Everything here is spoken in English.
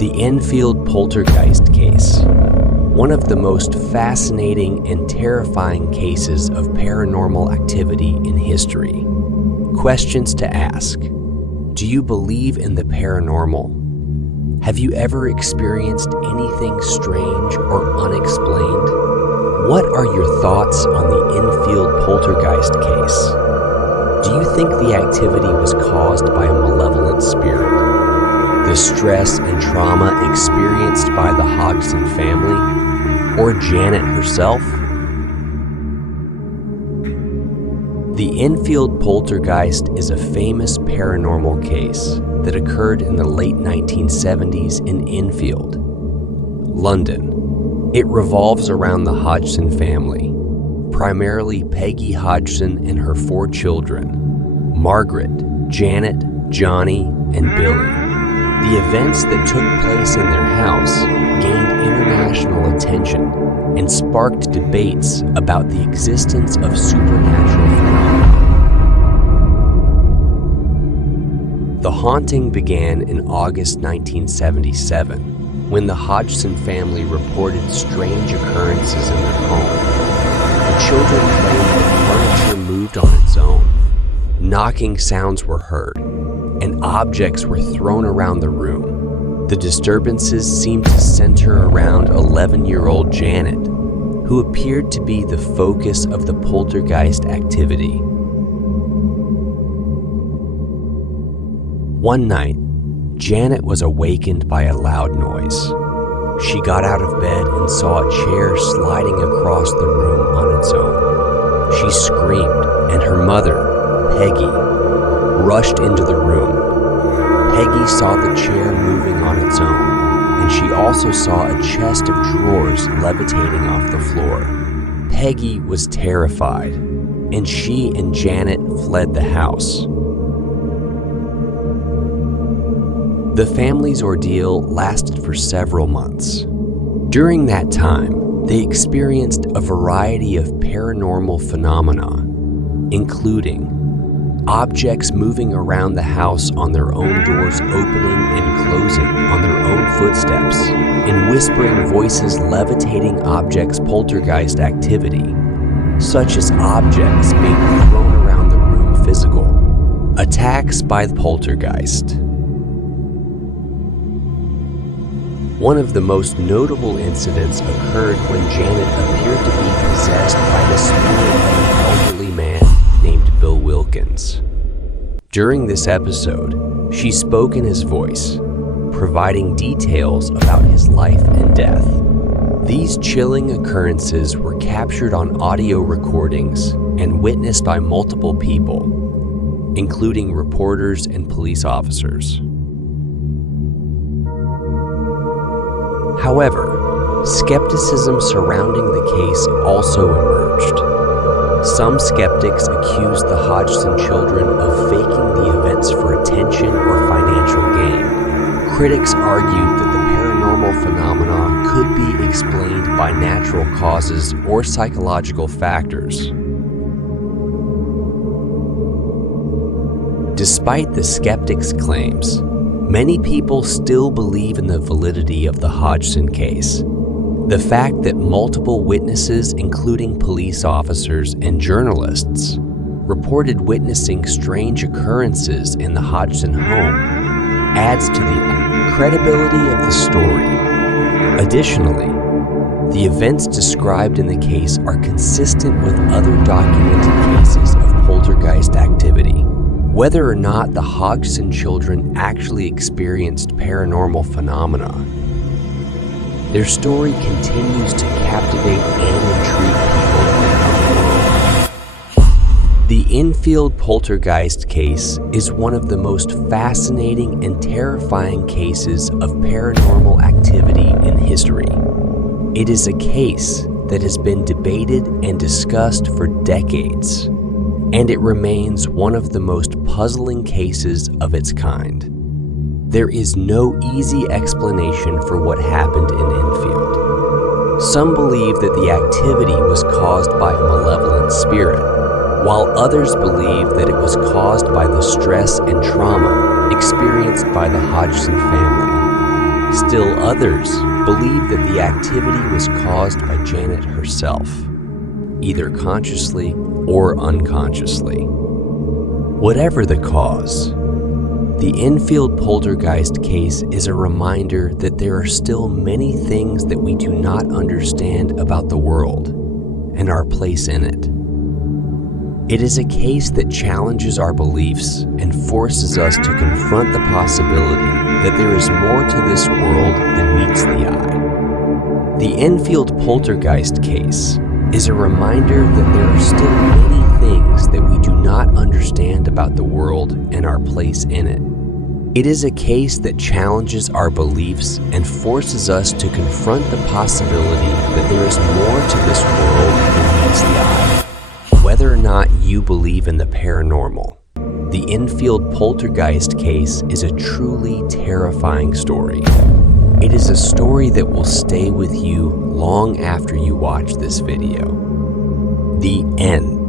The Enfield Poltergeist case. One of the most fascinating and terrifying cases of paranormal activity in history. Questions to ask. Do you believe in the paranormal? Have you ever experienced anything strange or unexplained? What are your thoughts on the Enfield Poltergeist case? Do you think the activity was caused by a malevolent spirit? The stress and trauma experienced by the Hodgson family, or Janet herself? The Enfield Poltergeist is a famous paranormal case that occurred in the late 1970s in Enfield, London. It revolves around the Hodgson family, primarily Peggy Hodgson and her 4 children, Margaret, Janet, Johnny, and Billy. The events that took place in their house gained international attention and sparked debates about the existence of supernatural phenomena. The haunting began in August 1977, when the Hodgson family reported strange occurrences in their home. The children claimed that furniture moved on its own, knocking sounds were heard, and objects were thrown around the room. The disturbances seemed to center around 11-year-old Janet, who appeared to be the focus of the poltergeist activity. One night, Janet was awakened by a loud noise. She got out of bed and saw a chair sliding across the room on its own. She screamed, and her mother, Peggy, rushed into the room. Peggy saw the chair moving on its own, and she also saw a chest of drawers levitating off the floor. Peggy was terrified, and she and Janet fled the house. The family's ordeal lasted for several months. During that time, they experienced a variety of paranormal phenomena, including objects moving around the house on their own doors opening and closing on their own footsteps, and whispering voices levitating objects' poltergeist activity, such as objects being thrown around the room physical. Attacks by the poltergeist. One of the most notable incidents occurred when Janet appeared to be possessed by the spirit of an elderly man named Bill Wilkins. During this episode, she spoke in his voice, providing details about his life and death. These chilling occurrences were captured on audio recordings and witnessed by multiple people, including reporters and police officers. However, skepticism surrounding the case also emerged. Some skeptics accused the Hodgson children of faking the events for attention or financial gain. Critics argued that the paranormal phenomena could be explained by natural causes or psychological factors. Despite the skeptics' claims, many people still believe in the validity of the Hodgson case. The fact that multiple witnesses, including police officers and journalists, reported witnessing strange occurrences in the Hodgson home adds to the credibility of the story. Additionally, the events described in the case are consistent with other documented cases of poltergeist activity. Whether or not the Hodgson children actually experienced paranormal phenomena, their story continues to captivate and intrigue people around the world. The Enfield Poltergeist case is one of the most fascinating and terrifying cases of paranormal activity in history. It is a case that has been debated and discussed for decades, and it remains one of the most puzzling cases of its kind. There is no easy explanation for what happened in Enfield. Some believe that the activity was caused by a malevolent spirit, while others believe that it was caused by the stress and trauma experienced by the Hodgson family. Still others believe that the activity was caused by Janet herself, either consciously or unconsciously. Whatever the cause, the Enfield Poltergeist case is a reminder that there are still many things that we do not understand about the world and our place in it. It is a case that challenges our beliefs and forces us to confront the possibility that there is more to this world than meets the eye. The Enfield Poltergeist case is a reminder that there are still many things that we do not understand about the world and our place in it. It is a case that challenges our beliefs and forces us to confront the possibility that there is more to this world than meets the eye. Whether or not you believe in the paranormal, the Enfield Poltergeist case is a truly terrifying story. It is a story that will stay with you long after you watch this video. The end.